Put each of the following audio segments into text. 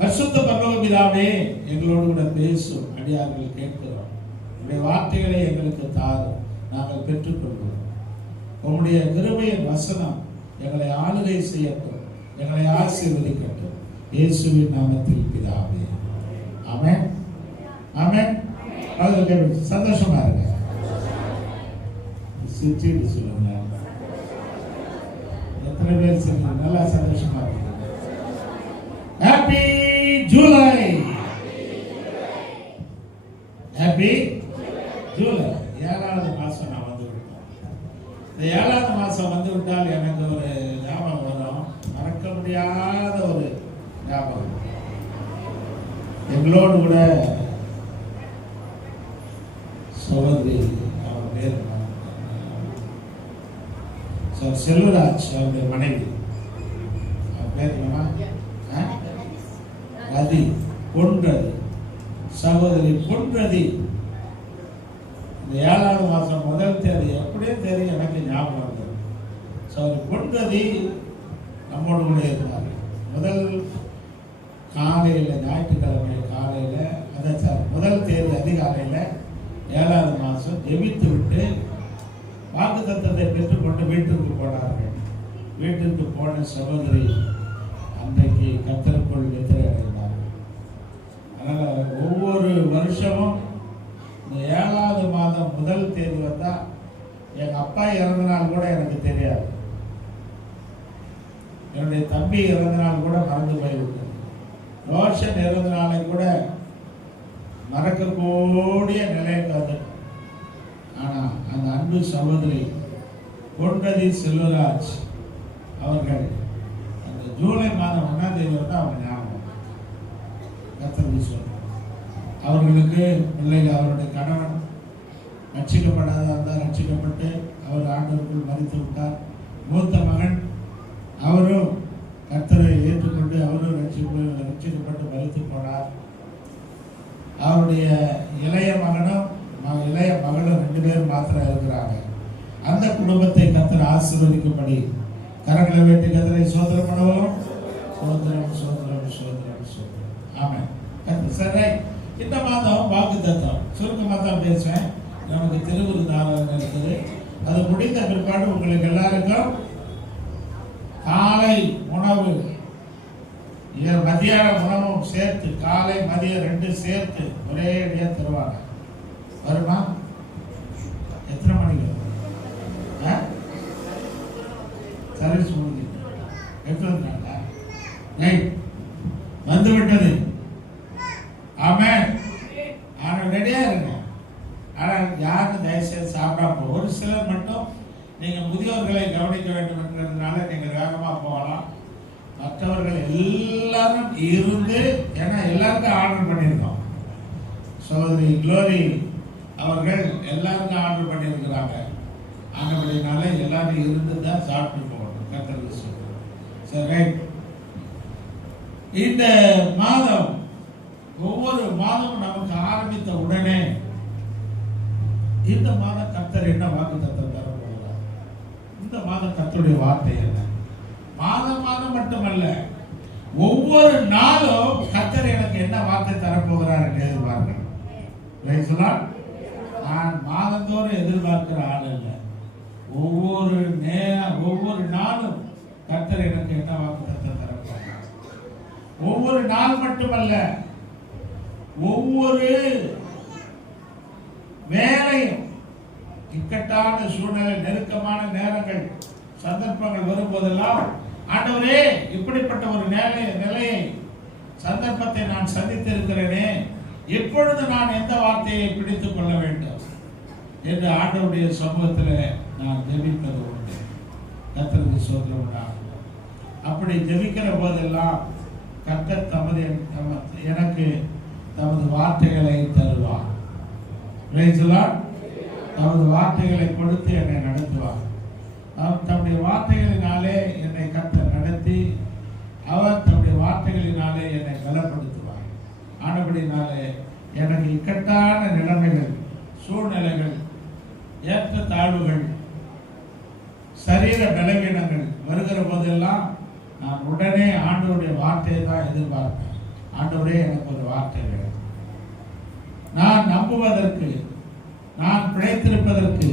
பரிசுத்த பரலோக பிதாவே, எங்களோடு கூட பேசும் அடியார்கள் கேட்கிறோம். உங்களுடைய வார்த்தைகளை எங்களுக்கு தாரும், நாங்கள் பெற்றுக்கொள்வோம். உங்களுடைய கிருபையின் வசனம் எங்களை ஆளுகை செய்யட்டும், எங்களை ஆசீர்வதிக்கட்டும். இயேசுவின் நாமத்தில் பிதாவே, ஆமென், ஆமென். சந்தோஷமா இருங்க. சிரிச்சிட்டு சொல்லுங்க. எத்தனை பேர் சொல்லுங்க நல்லா சந்தோஷமா இருக்கு? Happy July, happy July. 7வது மாசம் நான் வந்து விட்டோம். இந்த 7வது மாசம் வந்து விட்டால் எனக்கு ஒரு ஞாபகம் வரும், மறக்க முடியாத ஒரு ஞாபகம். எங்களோடு கூட சகோதரி, அவர் பேர் செல்வராஜ், அவருடைய மனைவி, அவர் பேர் என்னமா? ரதி, பொன்ரதி, சகோதரி பொன்ரதி. இந்த 7வது மாசம் முதல் தேதி எப்படியே தெரியும், எனக்கு ஞாபகம் வந்தது. சகோதரி பொன்ரதி நம்மோடு கூட இருந்தார். முதல் காலையில், ஞாயிற்றுக்கிழமை காலையில், அதான் முதல் தேதி அதிகாலையில் 7வது மாதம் ஜெபித்து விட்டு வாக்கு தத்தத்தை பெற்றுக்கொண்டு வீட்டிற்கு போனார்கள். வீட்டிற்கு போன சகோதரி அன்றைக்கு கர்த்தருக்குள் நித்திரை அடைந்தார்கள். அதனால் ஒவ்வொரு வருஷமும் இந்த 7வது மாதம் முதல் தேதி வந்தால் எங்கள் அப்பா இறந்த நாள் கூட எனக்கு தெரியாது, என்னுடைய தம்பி இறந்த நாள் கூட மறந்து போய்விட்டது, ரோஷன் இறந்த நாளை கூட மறக்கக்கூடிய நிலைக்கு வந்து. ஆனால் அந்த அன்பு சகோதரி பொன்ரதி செல்வராஜ் அவர்கள் அந்த ஜூலை மாதம் 1ஆம் தேதி வந்து அவங்க ஞாபகம் கர்த்தருக்கு சொல்றாங்க. அவர்களுக்கு பிள்ளைகள், அவருடைய கணவன் ரட்சிக்கப்படாத இருந்தால் ரட்சிக்கப்பட்டு அவர் ஆண்டவருக்குள் மரித்து விட்டார். மூத்த மகன் அவரும் கர்த்தரை ஏற்றுக்கொண்டு அவரும் ரட்சிக்கப்பட்டு மரித்து போனார். அவருடைய இளைய மகனும் இளைய மகளும் 2 பேரும் மாத்திரம் இருக்கிறாங்க. அந்த குடும்பத்தை கர்த்தர் ஆசீர்வதிக்கும்படி கரங்களை வைத்து கர்த்தரை சோதனை பண்ணுவோம். சோதரம் சோதரம் சோதரம் சோதரம். ஆமென். சரி, இந்த மாதம் வாக்குத்தத்தம் சுருக்கமாக தான் பேசுவேன். நமக்கு திருவிருந்தாளர் இருக்குது. அது முடிந்த பிற்பாடு உங்களுக்கு எல்லாருக்கும் காலை உணவு, மதியான உணவும் சேர்த்து, காலை மதியம் 2 சேர்த்து ஒரே அடியா தருவாங்க. வருமா? எத்தனை மணிக்கு சர்வீஸ் முடிஞ்சு வந்து விட்டது? ஆமென். ஆனால் ரெடியா இருங்க. ஆனால் யாரும் தயவுசெய்து சாப்பிடாம, ஒரு சிலர் மட்டும் நீங்கள் முதியோர்களை கவனிக்க வேண்டும் என்கிறதுனால நீங்கள் வேகமாக போகலாம். மற்றவர்கள் எல்லாரும் இருந்து, ஏன்னா எல்லாருக்கும் ஆர்டர் பண்ணியிருக்கோம். சகோதரி குளோரி அவர்கள் எல்லாருக்கும் ஆர்டர் பண்ணியிருக்கிறாங்க. ஆனபடினால எல்லாரும் இருந்து தான் சாப்பிட்டு போகணும். கர்த்தருக்கு சொல்றோம். சரி, இந்த மாதம் ஒவ்வொரு மாதமும் நமக்கு ஆரம்பித்த உடனே இந்த மாதம் கர்த்தர் என்ன வாக்குத்தத்தம் தர போகிறார்? இந்த மாதம் கர்த்தருடைய வார்த்தை என்ன? மாதம் மாதம் மட்டுமல்ல, ஒவ்வொரு நாளும் கர்த்தர் எனக்கு என்ன வார்த்தை தரப்போகிறார் என்று எதிர்பார்க்கிறேன். நான் மாதந்தோறும் எதிர்பார்க்கிற ஆள் இல்லை. ஒவ்வொரு நாளும் கர்த்தர் எனக்கு என்ன வாக்குத்தத்தம் தரப்போகிறார். ஒவ்வொரு நாள் மட்டுமல்ல, ஒவ்வொரு வேலையும், இக்கட்டான சூழ்நிலை, நெருக்கமான நேரங்கள், சந்தர்ப்பங்கள் வரும்போதெல்லாம், ஆண்டவரே இப்படிப்பட்ட ஒரு நிலையை சந்தர்ப்பத்தை நான் சந்தித்திருக்கிறேனே, எப்பொழுது நான் எந்த வார்த்தையை பிடித்துக் கொள்ள வேண்டும் என்று ஆண்டவருடைய சமூகத்தில் நான் ஜெபிப்பது உண்டு. கர்த்தருக்கு ஸ்தோத்திரம் உண்டாகும். அப்படி ஜெபிக்கிற போதெல்லாம் கர்த்தர் எனக்கு தமது வார்த்தைகளை தருவார். தமது வார்த்தைகளை கொடுத்து என்னை நடத்துவார். தம்முடைய வார்த்தைகளினாலே என்னை கர்த்தர் நடத்தி, அவர் தம்முடைய வார்த்தைகளினாலே என்னை பலப்படுத்துவார். ஆனபடினாலே எனக்கு இக்கட்டான நிலைமைகள், சூழ்நிலைகள், ஏற்ற தாழ்வுகள், சரீர பலவீனங்கள் வருகிற போதெல்லாம் நான் உடனே ஆண்டவருடைய வார்த்தையை தான் எதிர்பார்ப்பேன். ஆண்டவரே எனக்கு ஒரு வார்த்தை வேணும். நான் நம்புவதற்கு, நான் பிழைத்திருப்பதற்கு,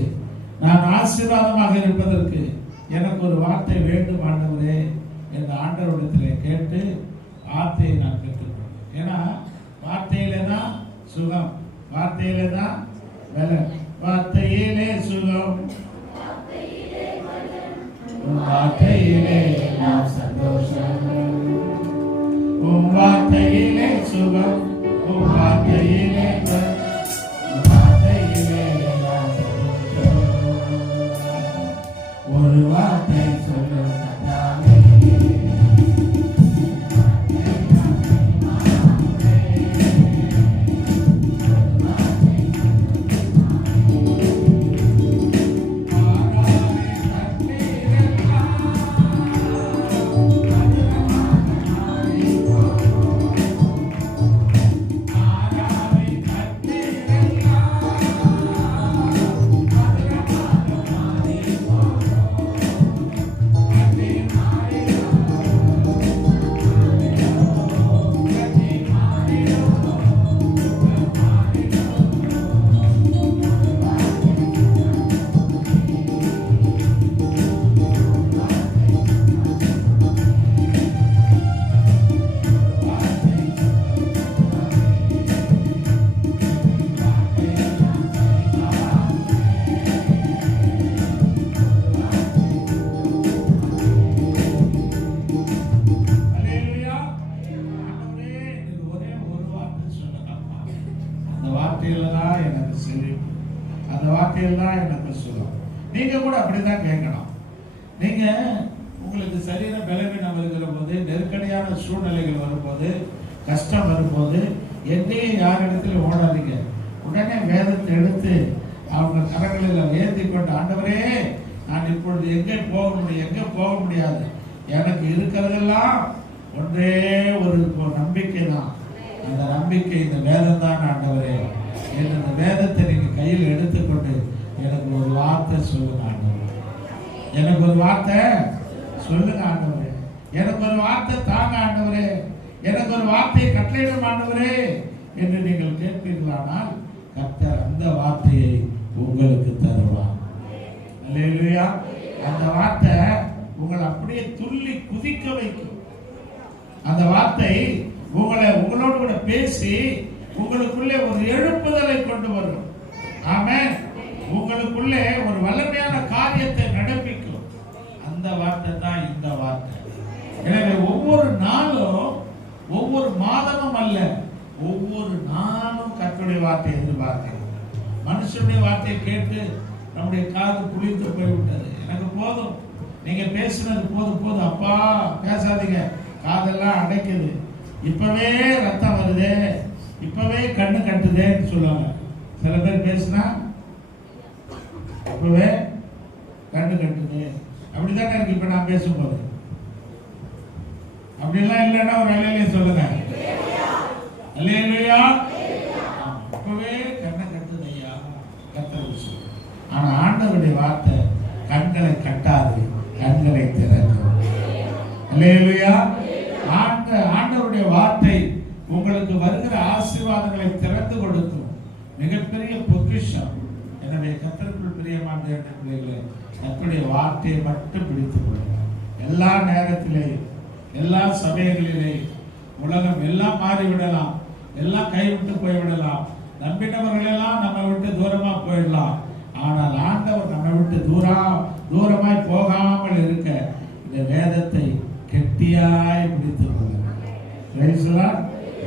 நான் ஆசீர்வாதமாக இருப்பதற்கு எனக்கு ஒரு வார்த்தை வேண்டும் ஆண்டவரே என்று ஆண்டவரிடத்தில் கேட்டு வார்த்தையை நான் பெற்றுக்கொண்டேன். ஏன்னா வார்த்தையிலே தான் சுகம், வார்த்தையிலே தான் பலன். வார்த்தையிலே சுகம், வார்த்தையிலே சந்தோஷம், வார்த்தையிலே சுகம், வார்த்தையிலே ஒரு வார்த்தை சொல்லும் எனக்கு சொல்லும். நீங்க கூட அப்படிதான் கேட்கணும். நீங்க உங்களுக்கு சரீர பலவீனம் வருகிற போது, நெருக்கடியான சூழ்நிலைகள் வரும்போது, கஷ்டம் வரும்போது எங்கேயும் யாரிடத்தில் ஓடாதீங்க. உடனே வேதத்தை எடுத்து அவங்க கரங்களில் ஏந்தி கொண்டு, ஆண்டவரே நான் இப்பொழுது எங்கே போக முடியும், எங்கே போக முடியாது, எனக்கு இருக்கிறதெல்லாம் ஒன்றே ஒரு நம்பிக்கை தான். அந்த நம்பிக்கை இந்த வேதம் தான் ஆண்டவரே. இந்த வேதத்தை நீங்க கையில் எடுத்துக்கொண்டு எனக்கு ஒரு வார்த்தை சொல்லுங்க ஆண்டவரே, எனக்கு ஒரு வார்த்தை சொல்லுங்க ஆண்டவரே, எனக்கு ஒரு வார்த்தை தாங்க ஆண்டவரே, எனக்கு ஒரு வார்த்தையை கட்டளையிடும் ஆண்டவரே என்று நீங்கள் கேட்பீர்களானால் கர்த்தர் அந்த வார்த்தையை உங்களுக்கு தருவார். அல்லேலூயா. அந்த வார்த்தை உங்களை அப்படியே துள்ளி குதிக்க வைக்கும். அந்த வார்த்தை உங்களோடு கூட பேசி உங்களுக்குள்ளே ஒரு எழுப்புதலை கொண்டு வரும். ஆமென். உங்களுக்குள்ளே ஒரு வல்லமையான காரியத்தை நடப்பிக்கும். அந்த வார்த்தை தான் இந்த வார்த்தை. எனவே ஒவ்வொரு நாளும், ஒவ்வொரு மாதமும் அல்ல, ஒவ்வொரு நாளும் கர்த்தருடைய வார்த்தையை எதிர்பார்க்கிறோம். மனுஷனுடைய வார்த்தையை கேட்டு நம்முடைய காது புளித்து போய்விட்டது. எனக்கு போதும், நீங்க பேசுனது போதும் போதும், அப்பா பேசாதீங்க, காதெல்லாம் அடைக்குது, இப்பவே ரத்தம் வருது, இப்பவே கண்ணு கட்டுதேன்னு சொல்லுவாங்க. சில பேர் பேசினா இப்பவே கண்ணு கட்டுது, அப்படிதானே இருக்கு. இப்ப நான் பேசும்போது அப்படிலாம் இல்லைன்னா ஒரு அலையிலே சொல்லுங்க, அல்லேலூயா. இப்பவே கண்ணை கட்டுது ஐயா, கர்த்தர் சொல்லு. ஆனா ஆண்டவருடைய வார்த்தை கண்களை கட்டாது, கண்களை திறக்கும். அல்லேலூயா. ஆண்டவருடைய வார்த்தை உங்களுக்கு வருகிற ஆசீர்வாதங்களை திறந்து கொடுக்கும். மிகப்பெரிய பொக்கிஷம். எனவே கர்த்தருக்குள் பிரியமான தேவனுடைய பிள்ளைகளே, கர்த்தருடைய வார்த்தையை மட்டும் பிடித்துக் கொள்ளுங்கள். எல்லா நேரத்திலேயும், எல்லா சமயங்களிலேயும். உலகம் எல்லாம் மாறிவிடலாம், எல்லாம் கைவிட்டு போய்விடலாம், நம்பினவர்கள் எல்லாம் நம்ம விட்டு தூரமா போயிடலாம். ஆனால் ஆண்டவர் நம்ம விட்டு தூரமாய் போகாமல் இருக்க இந்த வேதத்தை கெட்டியாய் பிடித்துக் கொள்ளுங்கள்.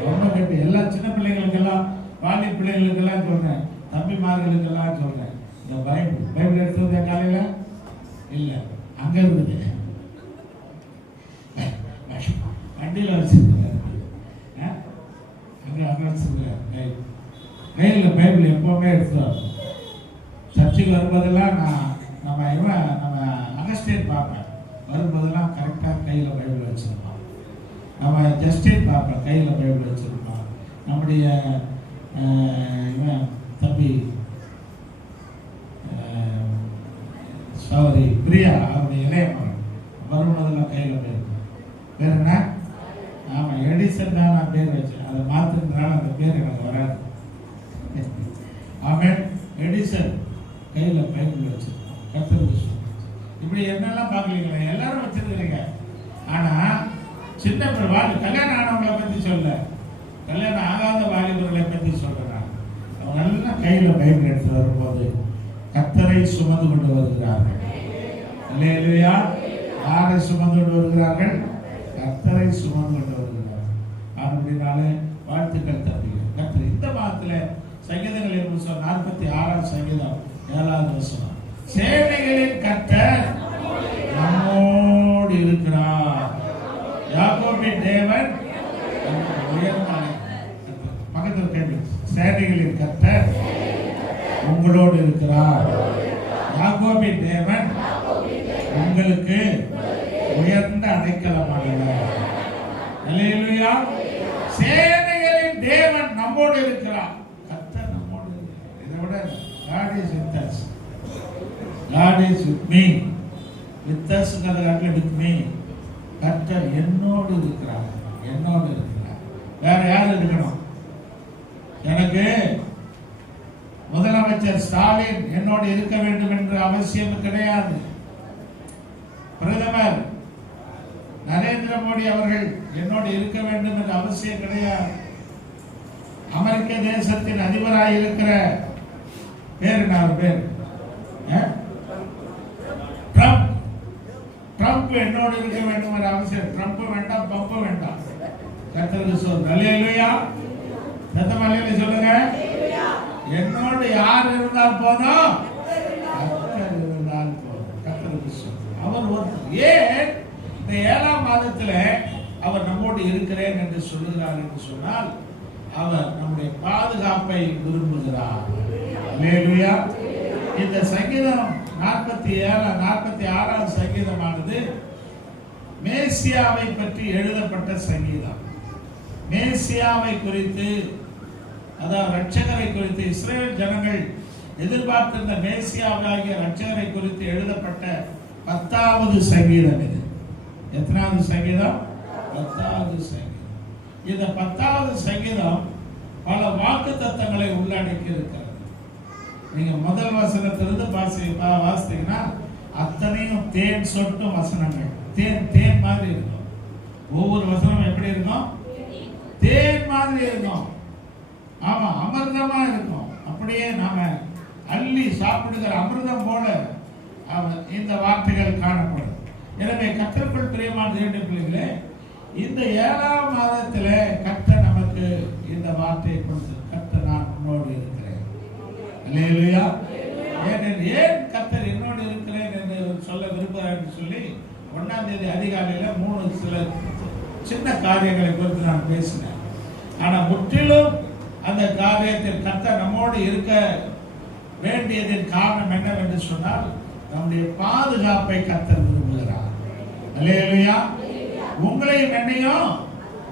ரொம்ப கெட்டி. எல்லா சின்ன பிள்ளைங்களுக்கெல்லாம், வாலி பிள்ளைகளுக்கெல்லாம் சொல்றேன், தம்பிமார்களுக்கெல்லாம் சொல்றேன், இந்த பைபிள் எடுத்து வந்த காலையில இல்ல, அங்க இருக்குது, வண்டியில வச்சிருக்காரு, அங்க வச்சிருக்காரு. கையில பைபிள் எப்பவுமே எடுத்துருவார். சர்ச்சுக்கு வரும்போதெல்லாம் நம்ம அகஸ்டியன் பார்ப்பேன், வரும்போதெல்லாம் கரெக்டா கையில பைபிள் வச்சிருப்பான். நம்ம ஜஸ்டின் பார்ப்பேன், கையில பைபிள் வச்சிருப்பான். நம்முடைய தம்பி சௌரி பிரியா, அவருடைய இளைய மகன் வரும்போதெல்லாம் கையில பைபிள். வேற என்ன? ஆமா, எடிசன் தான் நான் பேர் வச்சேன். அதை மாத்தினால அந்த பேர் எனக்கு வராது. ஆமென். எடிசன் கையில பைபிள் வச்சிருக்கோம். கர்த்தருக்கு இப்படி என்னெல்லாம் பார்க்கலீங்களா? எல்லாரும் வச்சிருக்கிறீங்க. ஆனா சின்ன கல்யாணம் ஆனவங்களை பத்தி சொல்ல, கல்யாணம் ஆகாத வாலிபர்களை பத்தி சொல்றேன். அவங்க எல்லாம் கையில பைபிள் எடுத்து வரும்போது கர்த்தரை சுமந்து கொண்டு வருகிறார்கள். அல்லேலூயா. யாரை சுமந்து கொண்டு வருகிறார்கள்? கர்த்தரை சுமந்து கொண்டு வருகிறார்கள். அப்படினாலே வாழ்த்துக்கள் தம்பிகள். கர்த்தர் இந்த மாதத்துல சங்கீதங்கள் 46 சங்கீதம் 7வது வசனம், சேனைகளின் கர்த்தர் நம்மோடு இருக்கிறார், யாக்கோபின் தேவன் உயர்ந்த பக்கத்தில் கேள்வி, சேனைகளின் கர்த்தர் உங்களோடு இருக்கிறார், யாக்கோபின் தேவன் உங்களுக்கு உயர்ந்த அடைக்கலமானவர். அல்லேலூயா. சேனைகளின் தேவன் நம்மோடு இருக்கிறார். கர்த்தர் நம்மோடு இருக்கிறார். இதை விட God is with us. God is with me. With us with me. கர்த்தர் என்னோடு இருக்கிறார். என்னோடு இருக்கிறார். வேற யார் இருக்கணும்? எனக்கு முதலமைச்சர் ஸ்டாலின் என்னோடு இருக்க வேண்டும் என்ற அவசியம் கிடையாது. பிரதமர் நரேந்திர மோடி அவர்கள் என்னோடு இருக்க வேண்டும் என்ற அவசியம் கிடையாது. அமெரிக்க தேசத்தின் அதிபராக இருக்கிற பேர் ட்ரம்ப் என்னோடு இருக்க வேண்டும் என்ற அவசியம். ட்ரம்ப் வேண்டாம், பம்ப் வேண்டாம். கர்த்தருக்கு சொல்லுங்க. அல்லேலூயா. சத்தமா அல்லேலூயா சொல்லுங்க. என்னோடு யார் இருந்தால் போதும்? கர்த்தர் இருந்தால் போதும். கர்த்தருக்கு சொல்லுங்க. அவர் ஒருத்தர். ஏன் இந்த 7ஆம் மாதத்துல அவர் நம்மோடு இருக்கிறேன் என்று சொல்லுகிறார் என்று சொன்னால், அவர் நம்முடைய பாதுகாப்பை விரும்புகிறார். அல்லேலூயா. இந்த சங்கீதம் 46வது சங்கீதமானது மேசியாவை பற்றி எழுதப்பட்ட சங்கீதம். மேசியாவை குறித்து, அதாவது ரட்சகரை குறித்து, இஸ்ரவேல் ஜனங்கள் எதிர்பார்த்திருந்த மேசியாவாகிய ரட்சகரை குறித்து எழுதப்பட்ட 10வது சங்கீதம் இது. எத்தனாவது சங்கீதம்? 10வது சங்கீதம். இந்த 10வது சங்கீதம் பல வாக்குத்தத்தங்களை உள்ளடக்கி இருக்கிறது. நீங்க முதல் வசனத்திலிருந்து வாசித்தீங்கன்னா அத்தனையும் தேன் சொட்டும் வசனங்கள். தேன் மாதிரி இருக்கும். ஒவ்வொரு வசனம் எப்படி இருக்கும்? தேன் மாதிரி இருக்கும். ஆமா, அமிர்தமா இருக்கும். அப்படியே நாம அள்ளி சாப்பிடுகிற அமிர்தம் போல இந்த வார்த்தைகள் காணப்படும். எனவே கர்த்தருக்குள் பிரியமான தேவனுடைய பிள்ளைகளே, இந்த 7ஆம் மாதத்துல கர்த்தர் நமக்கு இந்த வார்த்தையை கொடுத்து, கர்த்தர் நான் உன்னோடு இருக்கிறேன். அல்லேலூயா. ஏன் கர்த்தர் என்னோடு இருக்கிறேன் என்று சொல்ல விரும்புகிறார் என்று சொல்லி 1ஆம் தேதி அதிகாலையில 3 சில சின்ன காரியங்களை குறித்து நான் பேசினேன். ஆனா முற்றிலும் அந்த காரியத்தில் கர்த்தர் நம்மோடு இருக்க வேண்டியதின் காரணம் என்னவென்று சொன்னால், நம்முடைய பாதுகாப்பை கர்த்தர் விரும்புகிறார். அல்லேலூயா. உங்களையும் என்னையும்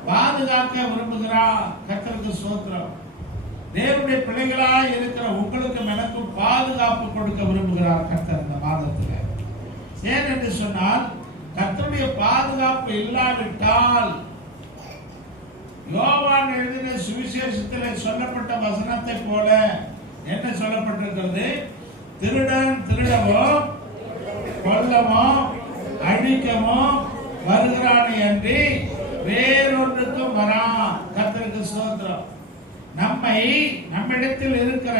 பாதுகாக்க விரும்புகிறார். கர்த்தருக்கு ஸ்தோத்திரம். தேவனுடைய பிள்ளைகளாய் இருக்கிற உங்களுக்கும் எனக்கும் பாதுகாப்பு கொடுக்க விரும்புகிறார் கர்த்தர் இந்த மாதத்தில். ஏன் என்று சொன்னால், கர்த்தருடைய பாதுகாப்பு இல்லாவிட்டால், யோவான் எழுதின சுவிசேஷத்தில் சொல்லப்பட்ட வசனத்தை போல என்ன சொல்லப்பட்டிருக்கிறது? திருடன் திருடவோ கொல்லவோ அழிக்கவோ வருகிறானே அன்றி வேறொன்றுக்கும் வரான். கர்த்தருக்கு ஸ்தோத்திரம். நம்மிடத்தில் இருக்கிற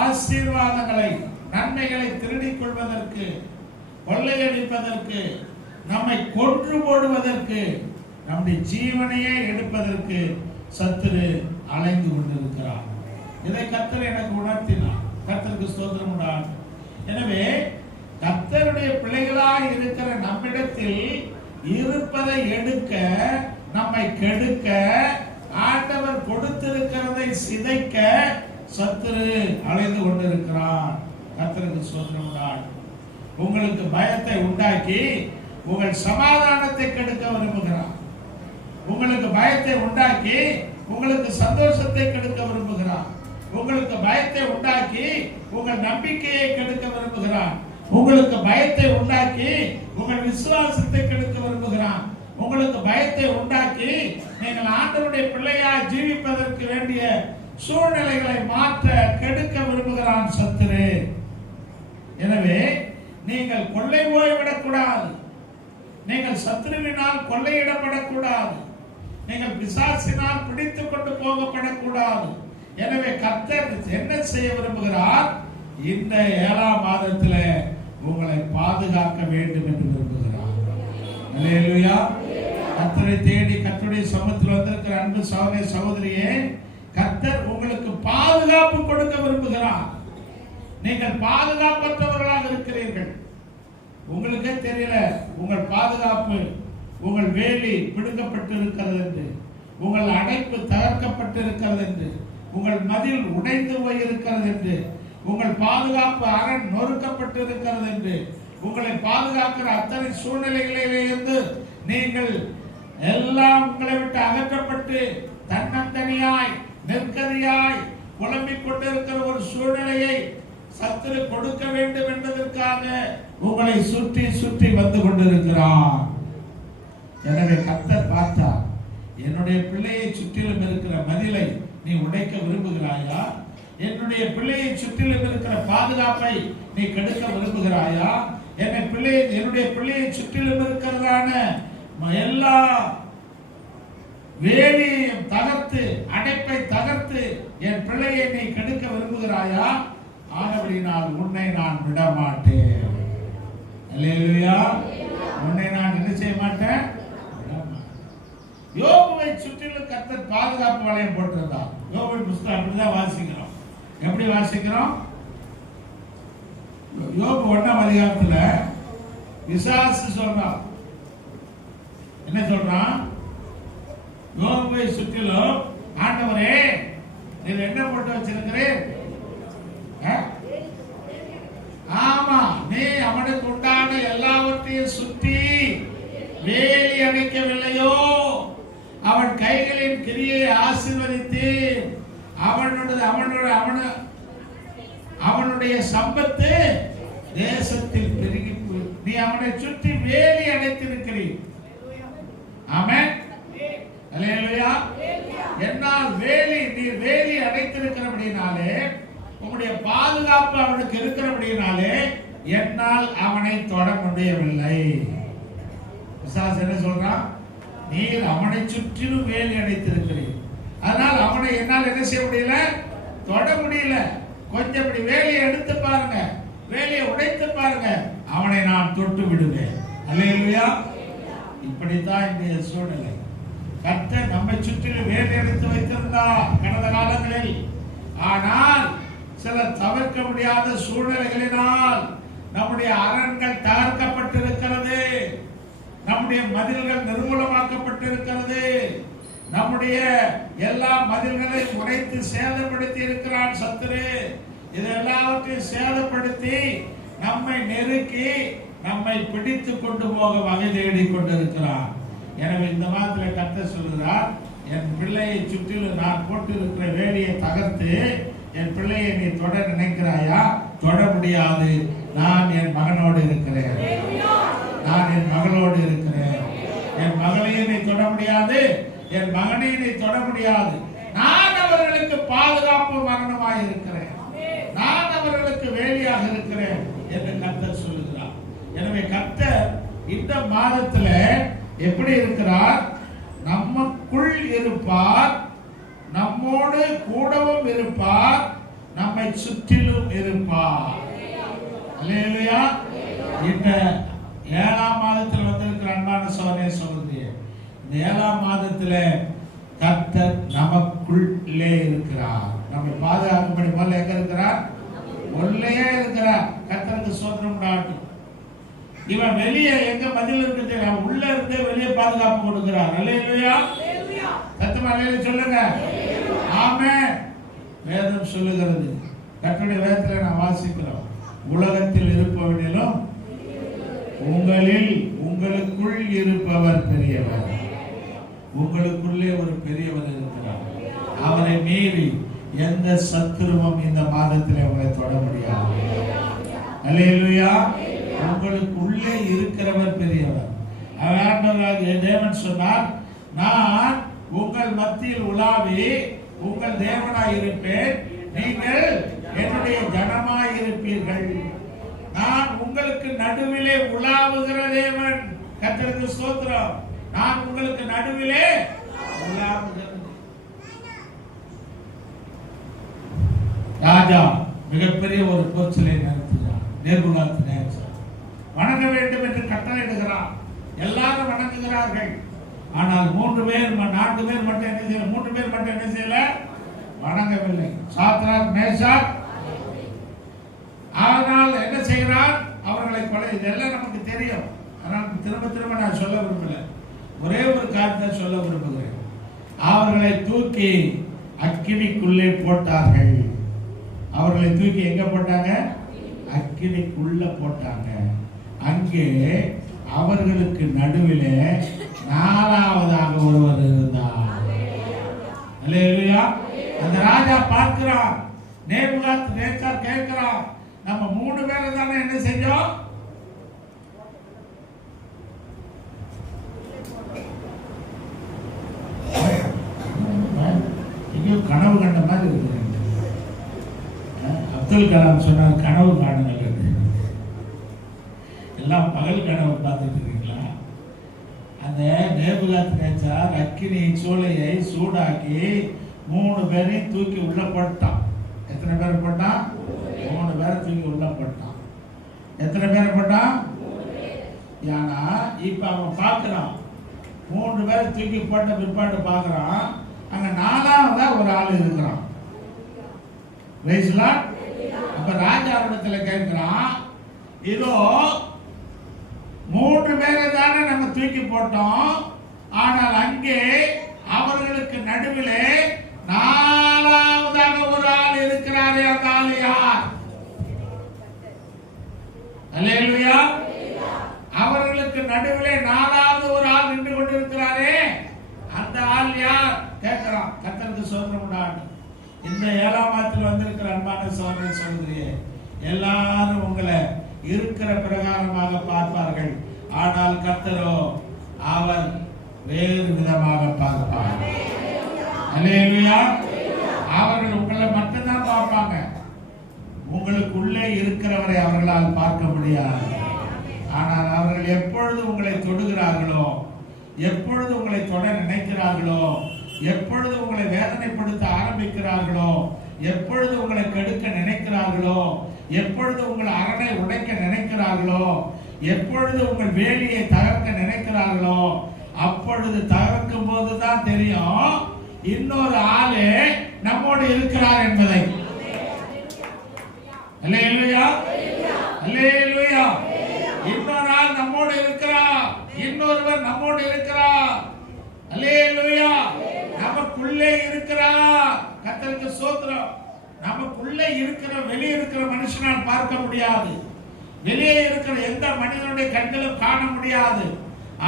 ஆசீர்வாதங்களை, நன்மைகளை திருடிக் கொள்வதற்கு, கொள்ளையடிப்பதற்கு, நம்மை கொன்று போடுவதற்கு, நம்முடைய ஜீவனையே எடுப்பதற்கு சத்துரு அலைந்து கொண்டிருக்கிறார். இதை கர்த்தர் எனக்கு உணர்த்தினார். கர்த்தருக்கு ஸ்தோத்திரம் உண்டாகும். எனவே கர்த்தருடைய பிள்ளைகளாய் இருக்கிற நம்மிடத்தில் இருப்பதை எடுக்க, நம்மை கெடுக்க, ஆண்டவர் கொடுத்திருக்கிறதை சிதைக்க சத்துரு அலைந்து கொண்டிருக்கிறார். கர்த்தருக்கு ஸ்தோத்திரம் உண்டாகும். உங்களுக்கு பயத்தை உண்டாக்கி உங்கள் சமாதானத்தை கெடுக்க விரும்புகிறார். உங்களுக்கு பயத்தை உண்டாக்கி உங்களுக்கு சந்தோஷத்தை கெடுக்க விரும்புகிறார். உங்களுக்கு பயத்தை உண்டாக்கி உங்கள் நம்பிக்கையை கெடுக்க விரும்புகிறார். உங்களுக்கு பயத்தை உண்டாக்கி உங்கள் விசுவாசத்தை கெடுக்க விரும்புகிறார். உங்களுக்கு பயத்தை உண்டாக்கி நீங்கள் ஆண்டவருடைய பிள்ளையாய் ஜீவிப்பதற்கு வேண்டிய சூழ்நிலைகளை மாற்ற கெடுக்க விரும்புகிறான் சத்துரு. எனவே நீங்கள் கொள்ளை போய்விடக்கூடாது. நீங்கள் சத்துருவினால் கொள்ளையிடப்படக்கூடாது. நீங்கள் பிசாசினால் பிடித்துக் கொண்டு போகப்படக்கூடாது. எனவே கர்த்தர் என்ன செய்ய விரும்புகிறார்? இந்த 7ஆம் மாதத்தில் உங்களை பாதுகாக்க வேண்டும் என்று விரும்புகிறார். அல்லேலூயா. கர்த்தரை தேடி கர்த்தருடைய சமூகத்தில் வந்திருக்கிற அன்பு சகோதர சகோதரியே, கர்த்தர் உங்களுக்கு பாதுகாப்பு கொடுக்க விரும்புகிறார். நீங்கள் பாதுகாப்பற்றவர்களாக இருக்கிறீர்கள். உங்களுக்கே தெரியல உங்கள் பாதுகாப்பு, உங்கள் வேலி பிடுங்கப்பட்டு இருக்கிறது என்று, உங்கள் அடைப்பு தகர்க்கப்பட்டு இருக்கிறது என்று, உங்கள் மதில் உடைந்து போய் இருக்கிறது என்று, உங்கள் பாதுகாப்பு அரண் நொறுக்கப்பட்டு இருக்கிறது என்று, உங்களை பாதுகாக்கிற அத்தனை சூழ்நிலைகளிலிருந்து நீங்கள் எல்லாம் உங்களை விட்டு அகற்றப்பட்டு தன்னந்தனியாய் நெருக்கடியாய் புலம்பிக் கொண்டிருக்கிற ஒரு சூழ்நிலையை சத்துரு கொடுக்க வேண்டும் என்பதற்காக உங்களை சுற்றி சுற்றி வந்து கொண்டிருக்கிறார். எனவே கர்த்தர் பார்த்தார், என்னுடைய பிள்ளையை சுற்றிலும் இருக்கிற மதிலை நீ உடைக்க விரும்புகிறாயா? என்னுடைய பிள்ளையை சுற்றிலும் இருக்கிற பாதுகாப்பை நீ கெடுக்க விரும்புகிறாயா? என்னுடைய பிள்ளையை சுற்றிலும் இருக்கிறதான எல்லா வேலியையும் தகர்த்து, அடைப்பை தகர்த்து என் பிள்ளையை நீ கெடுக்க விரும்புகிறாயா? ஆனபடினால் உன்னை நான் விட மாட்டேன். அல்லேலூயா. உன்னை நான் என்ன செய்ய மாட்டேன்? யோபுவை சுற்றிலும் கர்த்தர் பாதுகாப்பு வளையம் போட்டிருந்தார். யோபு புத்தகம் அப்படிதான் வாசிக்கிறோம். எப்படி வாசிக்கிறோம்? யோபு 1ஆம் அதிகாரத்துல பிசாசு சொல்றான். என்ன சொல்றான்? யோபுவை சுற்றிலும் ஆண்டவரே நீர் என்ன போட்டு வச்சிருக்கிறேன்? ஆமா, நீ அவனுக்கு உண்டான எல்லாவற்றையும் சுற்றி வேலி அடைக்கவில்லையோ? அவன் கைகளின் கிரியை ஆசீர்வதித்து அவனுடைய சம்பத்து தேசத்தில் பெருகி, நீ அவனை சுற்றி வேலி அடைத்திருக்கிறீர். ஆமென். அல்லேலூயா. என்னால் நீர் வேலி அடைத்திருக்கிறபடினாலே, உங்களுடைய பாதுகாப்பு அவனுக்கு இருக்கிறபடினாலே என்னால் அவனை தொட முடியவில்லை. பிசாசு என்ன சொல்றான்? நீர் அவனை சுற்றிலும் வேலி அடைத்திருக்கிறீர், அதனால் அவனை என்னால் என்ன செய்ய முடியல? தொட முடியல. கொஞ்சம் இப்படி வேலியை எடுத்து பாருங்க, வேலியை உடைத்து பாருங்க, அவனை நான் தொட்டு விடுவேன். அல்லேலூயா. இப்படித்தான் இந்த சூழ்நிலை. கர்த்தர் நம்மை சுற்றிலும் வேலி அடைத்து வைத்திருந்தார் கடந்த காலங்களில். ஆனால் சில தவிர்க்க முடியாத சூழ்நிலைகளினால் நம்முடைய அரண்கள் தகர்க்கப்பட்டிருக்கிறது, நம்முடைய மதில்கள் நிர்மூலமாக்கப்பட்டிருக்கிறது, நம்முடைய எல்லா மதில்களை உடைத்து சேதப்படுத்தி இருக்கிறான் சத்துரு. இது எல்லாவற்றையும் சேதப்படுத்தி நம்மை நெருக்கி நம்மை பிடித்து கொண்டு போக வகை தேடி கொண்டிருக்கிறான். எனவே இந்த மாதத்தில் கர்த்தர் சொல்கிறார், என் பிள்ளையை சுற்றிலும் நான் போட்டு இருக்கிற வேலியை தகர்த்து என் பிள்ளையை நீ தொட நினைக்கிறாயா? தொட முடியாது. நான் என் மகனோடு இருக்கிறேன், நான் என் மகளோடு இருக்கிறேன். என் மகளையும் நீ தொட முடியாது, என் மகனையும் நீ தொட முடியாது. நான் அவர்களுக்கு பாதுகாப்பு மரணமாய் இருக்கிறேன், நான் அவர்களுக்கு வேலியாக இருக்கிறேன் என்று கர்த்தர் சொல்லுகிறார். எனவே கர்த்தர் இந்த மாதத்துல எப்படி இருக்கிறார்? நமக்குள் இருப்பார், நம்மோடு கூடவும் இருப்பார், நம்மை சுற்றிலும் இருப்பார். அல்லேலூயா. இந்த 7ஆம் மாதத்தில் வந்திருக்கிற அன்பான சகோதரனே சகோதரியே, இந்த 7ஆம் மாதத்துல கர்த்தர் நமக்குள்ளே இருக்கிறார். நம்மை பாதுகாக்கும்படி முதல்ல எங்க இருக்கிறார்? உள்ளே இருக்கிறார். கர்த்தருக்கு ஸ்தோத்திரம் உண்டாகட்டும். இவன் வெளியே எங்க மதில் இருக்கு, அவன் உள்ள இருந்தே வெளியே பாதுகாப்பு கொடுக்கிறார். அல்லேலூயா. சத்தமா அல்லேலூயா சொல்லுங்க. ஆமென். வேதம் சொல்லுகிறது, கர்த்தருடைய வேதத்தில் நான் வாசிக்கிறோம், உலகத்தில் இருப்பவனிலும் உங்களுக்குள் இருப்பவர் பெரியவர். உங்களுக்குள்ளே ஒரு பெரியவர் இருக்கிறார். அவரை மீறி எந்த சத்துருவும் இந்த மாதத்தில் உங்களை தொட முடியாது. அல்லேலூயா. உங்களுக்கு உள்ளே இருக்கிறவர் பெரியவர். தேவன் சொன்னார், நான் உங்கள் மத்தியில் உலாவி உங்கள் தேவனாய் இருப்பேன், நீங்கள் என்னுடைய ஜனமாய் இருப்பீர்கள். நான் உங்களுக்கு நடுவிலே உலாவுகிற தேவன். கர்த்தருக்கு ஸ்தோத்திரம். நான் உங்களுக்கு நடுவிலே உலாவுகிற. ராஜா மிகப்பெரிய ஒரு போர்ச்சலை நடத்துகிறார். நேர்குலாத்து வணங்க வேண்டும் என்று கட்டளையிடுகிறார். எல்லாரும் வணங்குகிறார்கள். ஆனால் 4 பேர் மட்டும் என்ன செய்யல? 3 பேர் மட்டும் என்ன செய்யல? வணங்கவில்லை. Shadrach, Meshach. ஆனால் என்ன செய்கிறார்? அவர்களை கொலை. இதெல்லாம் நமக்கு தெரியும். ஆனால் திரும்ப நான் சொல்ல விரும்பல. ஒரே ஒரு காரியத்தை சொல்ல விரும்புகிறேன். அவர்களை தூக்கி அக்கினிக்குள்ளே போட்டார்கள். அவர்களை தூக்கி எங்க போட்டாங்க? அக்கினிக்குள்ள போட்டாங்க. அங்கே அவர்களுக்கு நடுவிலே 4வதாக ஒருவர் இருந்தார். அல்லேலூயா. அந்த ராஜா பார்க்கிறான். நேபுகாத்நேச்சார் கேட்கிறான், நம்ம 3 பேரை தானே என்ன செஞ்சோம்? எங்கேயோ கனவு கண்ட மாதிரி இருக்கு. அப்துல் கலாம் சொன்னார், கனவு காணுங்கள். எல்லாம் பகல் கனவு பார்த்துட்டு இருக்கீங்களா? அந்த நேபுகாத்நேச்சார் அக்கினி சூளையை சூடாக்கி 3 பேரையும் தூக்கி உள்ள போட்டான். எத்தனை பேர் போட்டான்? 3 பேரை தூக்கி உள்ள போட்டான். எத்தனை பேரை போட்டான்? ஏன்னா இப்ப அவன் பார்க்கிறான், 3 பேரை தூக்கி போட்ட பிற்பாடு பார்க்கிறான், அங்க 4வதா ஒரு ஆள் இருக்கிறான். அப்ப ராஜாவிடத்துல கேட்கிறான், இதோ 3 பேரை தானே நம்ம தூக்கி போட்டோம், ஆனால் அங்கே அவர்களுக்கு நடுவிலே 4வதாக ஒரு ஆள் இருக்கிறாரே, அந்த ஆள் யார்? அல்லேலூயா. அவர்களுக்கு நடுவிலே 4வது ஒரு ஆள் நின்று கொண்டிருக்கிறாரே, அந்த ஆள் யார் கேட்கிறான். கர்த்தருக்கு ஸ்தோத்திரம் உண்டாகட்டும். இந்த 7ஆம் மாதத்தில் வந்திருக்கிற அன்பான சகோதர சகோதரியே, எல்லாரும் உங்களை இருக்கிற பிரகாரமாக பார்ப்பார்கள். ஆனால் கர்த்தரோ அவர் வேறு விதமாக பார்ப்பார். அல்லேலூயா. அவர்கள் உங்களை மட்டும்தான் பார்ப்பாங்க. உங்களுக்குள்ளே இருக்கிறவரை அவர்களால் பார்க்க முடியாது. ஆனால் அவர்கள் எப்பொழுது உங்களை தொடுகிறார்களோ, எப்பொழுது உங்களை தொட நினைக்கிறார்களோ, எப்பொழுது உங்களை வேதனைப்படுத்த ஆரம்பிக்கிறார்களோ, எப்பொழுது உங்களை கெடுக்க நினைக்கிறார்களோ, எப்பொழுது உங்கள் அரணை உடைக்க நினைக்கிறார்களோ, எப்பொழுது உங்கள் வேலியை தகர்க்க நினைக்கிறார்களோ, அப்பொழுது தகர்க்கும் போதுதான் தெரியும் இன்னொரு ஆளு நம்மோடு இருக்கிறார் என்பதை. அல்லேலூயா. அல்லேலூயா. இன்னொரு ஆள் நம்மோடு இருக்கிறார், இன்னொருவர் நம்மோடு இருக்கிறார். அல்லேலூயா. நமக்குள்ளே இருக்கிறார். கர்த்தருக்கு ஸ்தோத்திரம். நமக்குள்ளே இருக்கிற வெளியே இருக்கிற மனுஷனால் பார்க்க முடியாது. வெளியே இருக்கிற எந்த மனிதனுடைய கண்களும் காண முடியாது.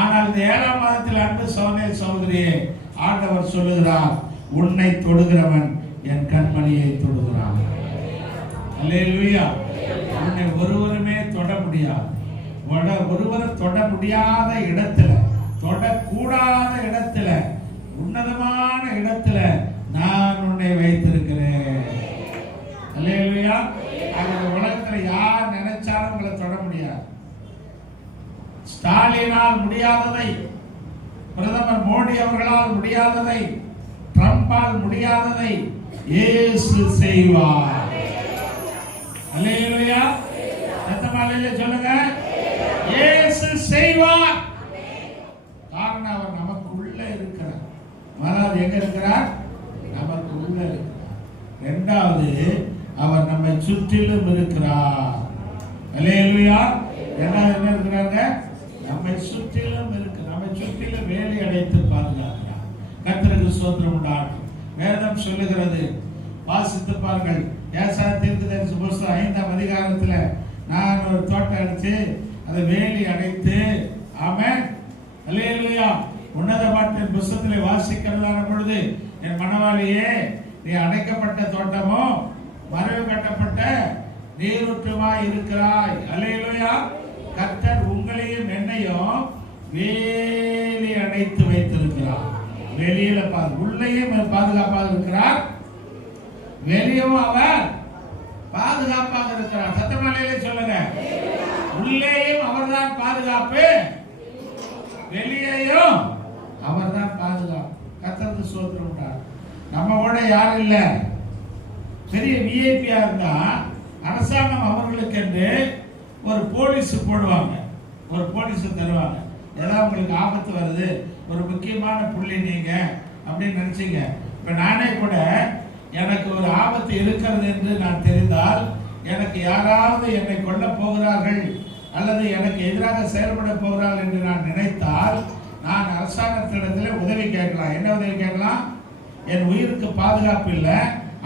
ஆனால் இந்த 7ஆம் மாதத்தில் அன்பு சகோதர சகோதரியே, ஆண்டவர் சொல்லுகிறார், உன்னை தொடுகிறவன் என் கண்மணியை தொடுகிறான். அல்லேலூயா. உன்னை ஒருவருமே தொட முடியாது. ஒருவரும் தொட முடியாத இடத்துல, தொடக்கூடாத இடத்துல, உன்னதமான இடத்துல நான் உன்னை வைத்திருக்கிறேன். அல்லேலூயா. அந்த உலகத்துல யார் நினைச்சாலும் உங்களை தொட முடியாது. ஸ்டாலினால் முடியாததை, பிரதமர் மோடி அவர்களால் முடியாததை, ட்ரம்பால் முடியாததை இயேசு செய்வார். அல்லேலூயா. சத்தமாலையில சொல்லுங்க, இயேசு செய்வார். காரணம் அவர் நமக்குள்ள இருக்கிறார். முதலாவது எங்க இருக்கிறார்? நமக்கு உள்ள இருக்கிறார். 2வது அவர் நம்மை சுற்றிலும் இருக்கிறார். அல்லேலூயா. 2வது என்ன இருக்கிறாங்க? நம்மை சுற்றிலும் இருக்கு. நம்மை சுற்றிலும் வேலி அடைத்து பாதுகாக்கிறார். கர்த்தருக்கு ஸ்தோத்திரம் உண்டாகட்டும். வேதம் சொல்லுகிறது, வாசித்து பாருங்கள். ஏசாயா தீர்க்கதரிசி புத்தகம் 5ஆம் அதிகாரத்துல, நான் ஒரு தோட்டம் அடிச்சு அதை வேலி அடைத்து, ஆமென், அல்லேலூயா, உன்னத பாட்டின் புத்தகத்திலே வாசிக்கிறதான பொழுது, என் மனவாளியே, நீ அடைக்கப்பட்ட தோட்டமோ மறைவு கட்டப்பட்ட நீரூற்றுமாய் இருக்கிறாய். அல்லேலூயா. கர்த்தர் உங்களையும் என்னையும் வேலி அடைத்து வைத்திருக்கிறார். வெளியில உள்ளேயும் பாதுகாப்பாக இருக்கிறார், வெளியவும் அவர் பாதுகாப்பாக இருக்கிறார். சத்தமலையிலே சொல்லுங்க, உள்ளேயும் அவர்தான் பாதுகாப்பு, வெளியேயும் அவர்தான் பாதுகாப்பு. கர்த்தருக்கு ஸ்தோத்திரம். நம்ம கூட யாரும் இல்ல. பெரிய விஐபியா இருந்தா அரசாங்கம் அவர்களுக்கு என்று ஒரு போலீஸ் போடுவாங்க, ஒரு போலீஸ் தருவாங்க. ஏதாவது உங்களுக்கு ஆபத்து வருது, ஒரு முக்கியமான புள்ளி நீங்க அப்படின்னு நினைச்சீங்க. இப்ப நானே கூட எனக்கு ஒரு ஆபத்து இருக்கிறது என்று நான் தெரிந்தால், எனக்கு யாராவது என்னை கொல்ல போகிறார்கள் அல்லது எனக்கு எதிராக செயல்பட போகிறார்கள் என்று நான் நினைத்தால், நான் அரசாங்கத்திடத்தில் உதவி கேட்கலாம். என்ன உதவி கேட்கலாம்? என் உயிருக்கு பாதுகாப்பு இல்லை,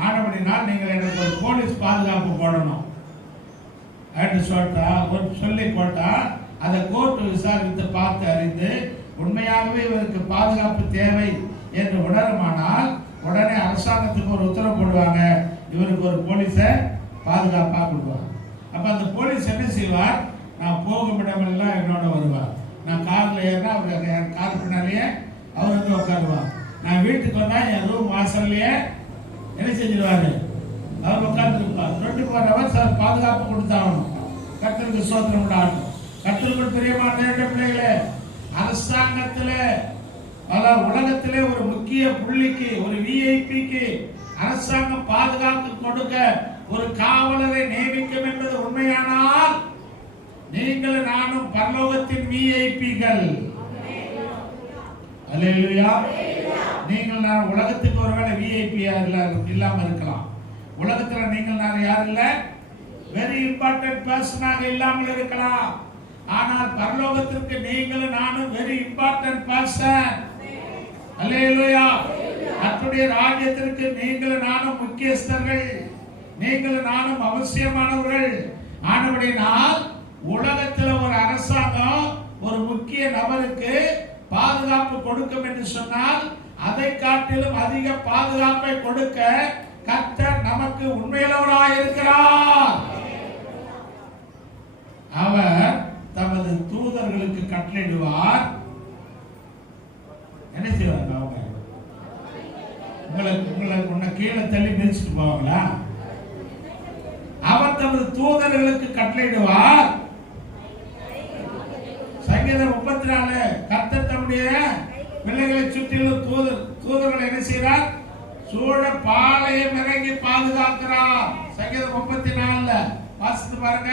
ஆனபடினால் நீங்கள் எனக்கு ஒரு போலீஸ் பாதுகாப்பு போடணும் சொல்லி போட்டா அதை கோர்ட் விசாரித்து பார்த்து அறிந்து உண்மையாகவே இவருக்கு பாதுகாப்பு தேவை என்று உணருமானால் உடனே அரசாங்கத்துக்கு ஒரு உத்தரவு போடுவாங்க, இவருக்கு ஒரு போலீஸை பாதுகாப்பாக கொடுப்பாங்க. அப்ப அந்த போலீஸ் என்ன செய்வார்? நான் போகும் இடமெல்லாம் என்னோட வருவார். நான் காரில் ஏறினா அவர் என் கார் பின்னாலேயே அவர் வந்து உட்காருவார். நான் வீட்டுக்கு வந்தா என் ரூம் வாசல்லையே என்ன செஞ்சிருவாரு? அவர் உட்கார்ந்து இருப்பார். 24 hours அவர் பாதுகாப்பு கொடுத்தாகணும். கர்த்தருக்கு ஸ்தோத்திரம் உண்டாகட்டும். கர்த்தருக்கு பிரியமான பிள்ளைகளே, அரசாங்கத்திலே உலகத்திலே ஒரு முக்கிய புள்ளிக்கு, ஒரு விஐபிக்கு அரசாங்கம் பாதுகாப்பு கொடுக்க ஒரு காவலரை நியமிக்கும் என்பது உண்மையானால், நீங்கள் நானும் பரலோகத்தின் விஐபிகள். அல்லேலூயா. நீங்கள் நான் உலகத்துக்கு ஒருவேளை விஐபியா இல்லாம இருக்கலாம். உலகத்துல நீங்கள் நான் யார் இல்ல, வெரி இம்பார்ட்டன்ட் பர்சனாக இல்லாமல் இருக்கலாம். ஆனால் பரலோகத்திற்கு நீங்கள் நானும் வெரி இம்பார்ட்டன்ட் பர்சன். அல்லேலூயா. கர்த்தருடைய ராஜ்யத்திற்கு நீங்கள் நானும் முக்கியஸ்தர்கள், நீங்கள் நானும் அவசியமானவர்கள். ஆனபடினால் உலகத்தில் ஒரு அரசாங்கம் ஒரு முக்கிய நபருக்கு பாதுகாப்பு கொடுக்கும் என்று சொன்னால், அதை காட்டிலும் அதிக பாதுகாப்பை கொடுக்க கர்த்தர் நமக்கு உண்மையுள்ளவராய் இருக்கிறார். அவர் தமது தூதர்களுக்கு கட்டளையிடுவார். என்ன செய்வாங்க? அவங்க உங்களை கீழே தள்ளி மிதிச்சுட்டு போவாங்களா? அவர் தமது தூதர்களுக்கு கட்டளையிடுவார். சங்கீதம் 34 கர்த்தர் தம்முடைய பிள்ளைகளை சுற்றிலும் தூதர்கள் என்ன செய்கிறார்? சூழ பாளையம் இறங்கி பாதுகாக்கிறார். சங்கீதம் 34 வாசித்து பாருங்க.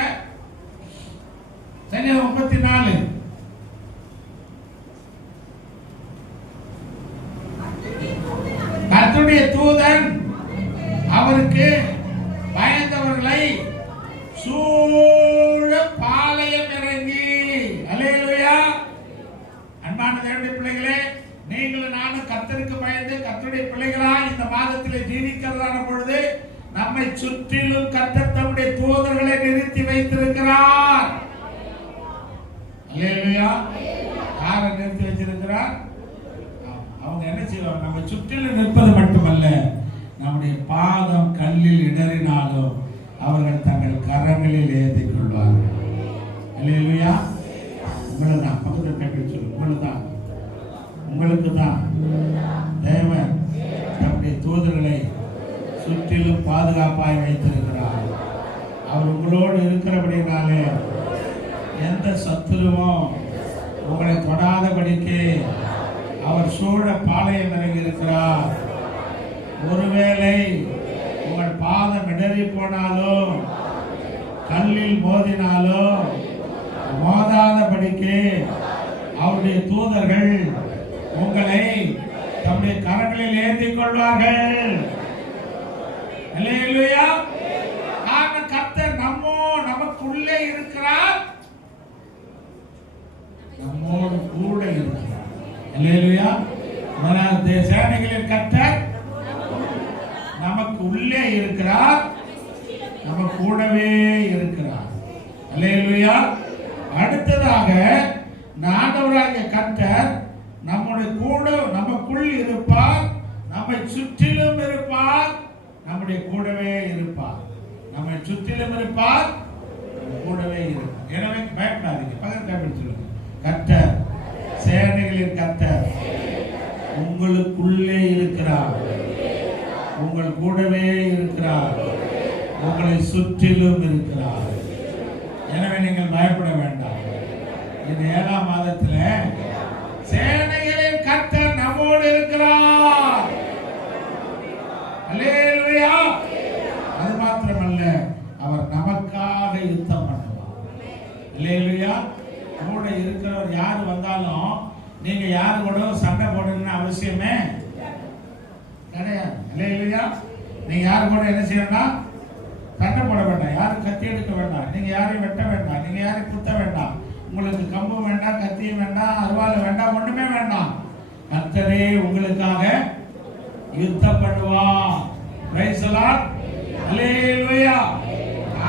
சங்கீதம் 34 கர்த்தருடைய தூதன் அவருக்கு பயந்தவர்களை சூழ பாளையம் இறங்கி. அல்லேலூயா. அன்பான தேவனுடைய பிள்ளைகளே, நீங்கள் நானும் கர்த்தருக்கு பயந்து கர்த்தருடைய பிள்ளைகளாய் இந்த மாதத்தில் ஜீவிக்கிறதான பொழுது நம்மை சுற்றிலும் கர்த்தர் தம்முடைய தூதர்களை நிறுத்தி வைத்திருக்கிறார். அல்லேலூயா. யாரை நிறுத்தி வச்சிருக்கிறார்? அவங்க என்ன செய்வாங்க? நம்ம சுற்றிலும் நிற்பது மட்டுமல்ல, நம்முடைய பாதம் கல்லில் இடறினாலும் அவர்கள் தங்கள் கரங்களில் ஏற்றிக் கொள்வார்கள். அல்லேலூயா. உங்களை தான் பக்கத்தில் கேட்டு சொல்லு, உங்களுக்கு தான் தேவன் தம்முடைய தூதர்களை சுற்றிலும் பாதுகாப்பாய் வைத்திருக்கிறார். அவர் உங்களோடு இருக்கிறபடினாலே எந்த சத்துருவும் உங்களை தொடாதபடிக்கு அவர் சூழ பாளையம் இறங்கி இருக்கிறார். ஒருவேளை உங்கள் பாதம் இடறி போனாலும் கல்லில் மோதினாலும் மோதாதபடிக்கு அவருடைய தூதர்கள் உங்களை தம்முடைய கரங்களில் ஏந்திக் கொள்வார்கள். அல்லேலூயா. கர்த்தர் நமக்குள்ளே இருக்கிறார், நம்மோடு கூட இருக்கிறார். அல்லேலூயா. சேனைகளின் கர்த்தர் நமக்கு உள்ளே இருக்கிறார், நம்ம கூடவே இருக்கிறார். அல்லேலூயா. அடுத்ததாக ஆண்டவராகிய கர்த்தர் நம்முடைய கூட நமக்குள் இருப்பார், நம்மை சுற்றிலும் இருப்பார், நம்முடைய கூடவே இருப்பார். நம்மை சுற்றிலும் இருப்பார், கூடவே இருப்பார். எனவே பயப்படாதீங்க. பகல் சொல்லுங்க, கர்த்தர் சேனைகளின் கர்த்தர் உங்களுக்குள்ளே இருக்கிறார், உங்கள் கூடவே இருக்கிறார், உங்களை சுற்றிலும் இருக்கிறார். எனவே நீங்கள் பயப்பட வேண்டாம். இந்த 7ஆம் மாதத்துல சேனைகளின் கர்த்தர் நம்மோடு இருக்கிறார். அல்லேலூயா. அது மாத்திரமல்ல, அவர் நமக்காக யுத்தம் பண்ணுவார். அல்லேலூயா. கூட இருக்கிறவர் யாரு வந்தாலும் நீங்க யாரு கூட சண்டை போடணும்னு அவசியமே கிடையாது. அல்லேலூயா. நீங்க யாரு கூட என்ன செய்யணும்? சண்டை போட வேண்டாம், யாரும் கத்தி எடுக்க வேண்டாம், நீங்க யாரையும் வெட்ட வேண்டாம், நீங்க யாரையும் குத்த வேண்டாம், உங்களுக்கு கம்பு வேண்டாம், கத்தியும் வேண்டாம், அருவாள் வேண்டாம், ஒண்ணுமே வேண்டாம். கர்த்தரே உங்களுக்காக யுத்தம் பண்ணுவார். Praise the Lord. அல்லேலூயா.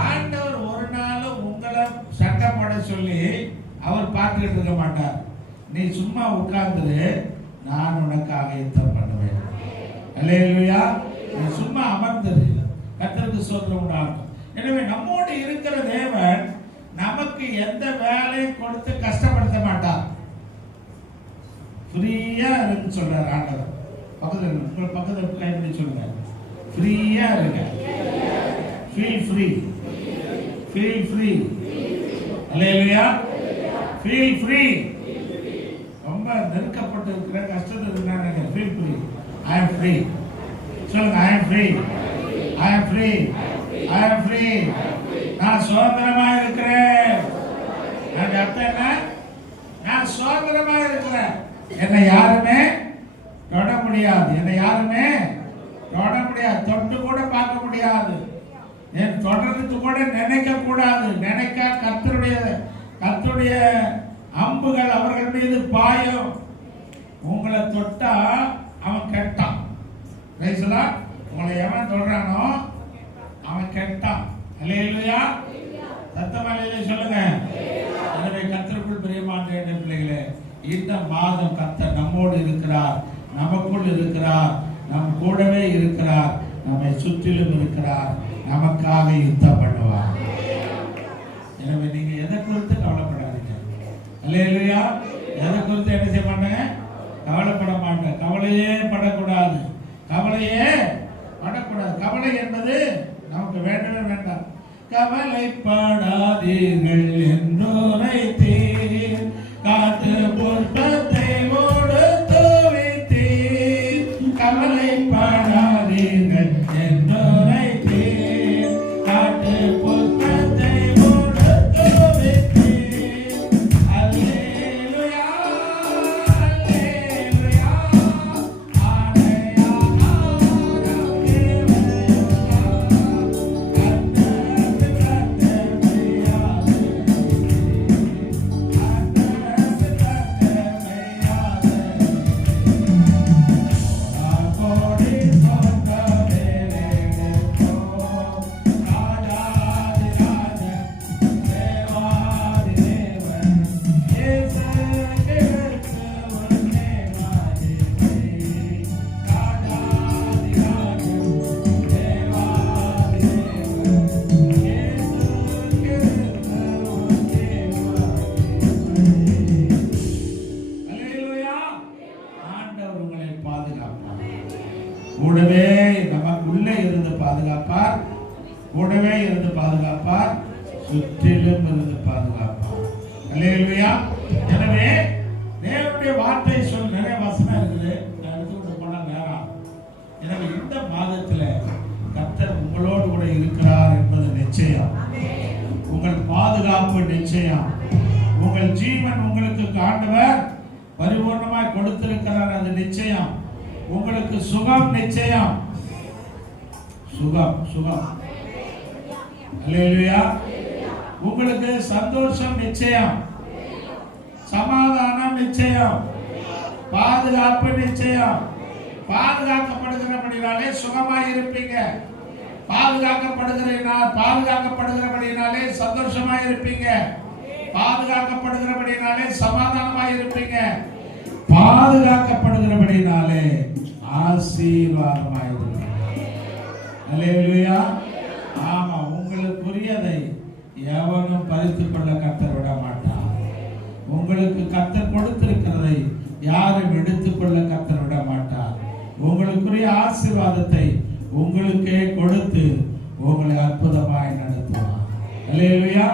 ஆண்டவர் ஒரு நாள் உங்களை சண்டை போட சொல்லி அவர் பார்த்துக்கிட்டு இருக்க மாட்டார். நீ சும்மா உட்கார்ந்துரு, நான் உனக்காக யுத்தம் பண்ணுவேன். அல்லேலூயா. நீ சும்மா அமர்ந்துரு. கர்த்தருக்கு ஸ்தோத்திரம் உண்டாகட்டும். எனவே நம்மோடு இருக்கிற தேவன் நமக்கு எந்த வேலையும் கொடுத்து கஷ்டப்படுத்த மாட்டார். ஃப்ரீயா இருக்குன்னு சொல்றாரு ஆண்டவர். பக்கத்துல உங்க பக்கத்துல கைப்பிடி சொல்லுங்க, ஃப்ரீயா இருங்க. Feel free, feel free. Hallelujah. Feel free. ரொம்ப நெருக்கப்பட்டு இருக்கிற கஷ்டத்தில் இருக்கிறாங்க, feel free. I am free. சொல்லுங்க, I am free, I am free, I am free. நான் சுதந்திரமா இருக்கிறேன். அர்த்தம் என்ன? நான் சுதந்திரமா இருக்கிறேன். என்னை யாருமே தொட முடியாது, என்னை யாருமே தொட முடியாது, தொட்டு கூட பார்க்க முடியாது, என் தொடர்ந்து கூட நினைக்க கூடாது. நினைக்க கர்த்தருடைய அம்புகள் அவர்கள் மீது பாயும். உங்களை தொட்டா அவன் கெட்டான். உங்களை எவன் தொடரானோ அவன் கெட்டான். அல்லேலூயா. சத்தமல்லையிலே சொல்லுங்க. எனவே கர்த்தருக்குள் பிரியமான பிள்ளைகளே, இந்த மாதம் கர்த்தர் நம்மோடு இருக்கிறார், நமக்குள் இருக்கிறார், நம் கூடவே இருக்கிறார், நம்மை சுற்றிலும் இருக்கிறார், நமக்காக யுத்தம் பண்ணுவார். எனவே நீங்க எதை குறித்து கவலைப்படாதீங்க. அல்லேலூயா. எதை குறித்து என்ன செய்ய மாட்டேன்? கவலைப்பட மாட்டேன். கவலையே படக்கூடாது, கவலையே படக்கூடாது. கவலை என்பது நமக்கு வேண்டவே வேண்டாம். கவலைப்படாதீர்கள் என்றுரைத்தீர், காத்து புஷ்பத்தை கொடுத்து வைத்தீர். கவலைப்படாதீர்கள் என்றுரைத்தீர், காத்து புஷ்பத்தை கொடுத்து வைத்தீர். அல்லேலூயா, அல்லேலூயா. கூடவே நமக்குள்ளே இருந்து பாதுகாப்பார், கூடவே இருந்து பாதுகாப்பார், சுற்றிலும் இருந்து பாதுகாப்பார். அல்லேலூயா. எனவே தேவனுடைய வார்த்தை சொல் நிறைய வசனம் இருக்குது, நான் எடுத்துக்கிட்டு போனா நேரம். எனவே இந்த மாதத்தில் கர்த்தர் உங்களோடு கூட இருக்கிறார் என்பது நிச்சயம். உங்கள் பாதுகாப்பு நிச்சயம். உங்கள் ஜீவன் உங்களுக்கு ஆண்டவர் பரிபூர்ணமாய் கொடுத்திருக்கிறார், அது நிச்சயம். உங்களுக்கு சுகம் நிச்சயம். சுகம், சுகம். அல்லேலூயா. உங்களுக்கு சந்தோஷம் நிச்சயம், சமாதானம் நிச்சயம், பாதுகாப்பு நிச்சயம். பாதுகாக்கப்படுகிறபடினாலே சுகமாய் இருப்பீங்க. பாதுகாக்கப்படுகிறபடினாலே சந்தோஷமாய் இருப்பீங்க. பாதுகாக்கப்படுகிறபடினாலே சமாதானமாய் இருப்பீங்க. பாதுகாக்கப்படுகிறபடினாலே ஆசீர்வாதமாய் இருப்பீங்க. அல்லேலூயா. ஆமா, உங்களுக்குரியதை எவனும் பறித்துக் கொள்ள கர்த்தர் விட மாட்டார். உங்களுக்கு கர்த்தர் கொடுத்திருக்கிறதை யாரும் எடுத்துக்கொள்ள கர்த்தர் விட மாட்டார். உங்களுக்குரிய ஆசீர்வாதத்தை உங்களுக்கே கொடுத்து உங்களை அற்புதமாய் நடத்துவார். அல்லேலூயா.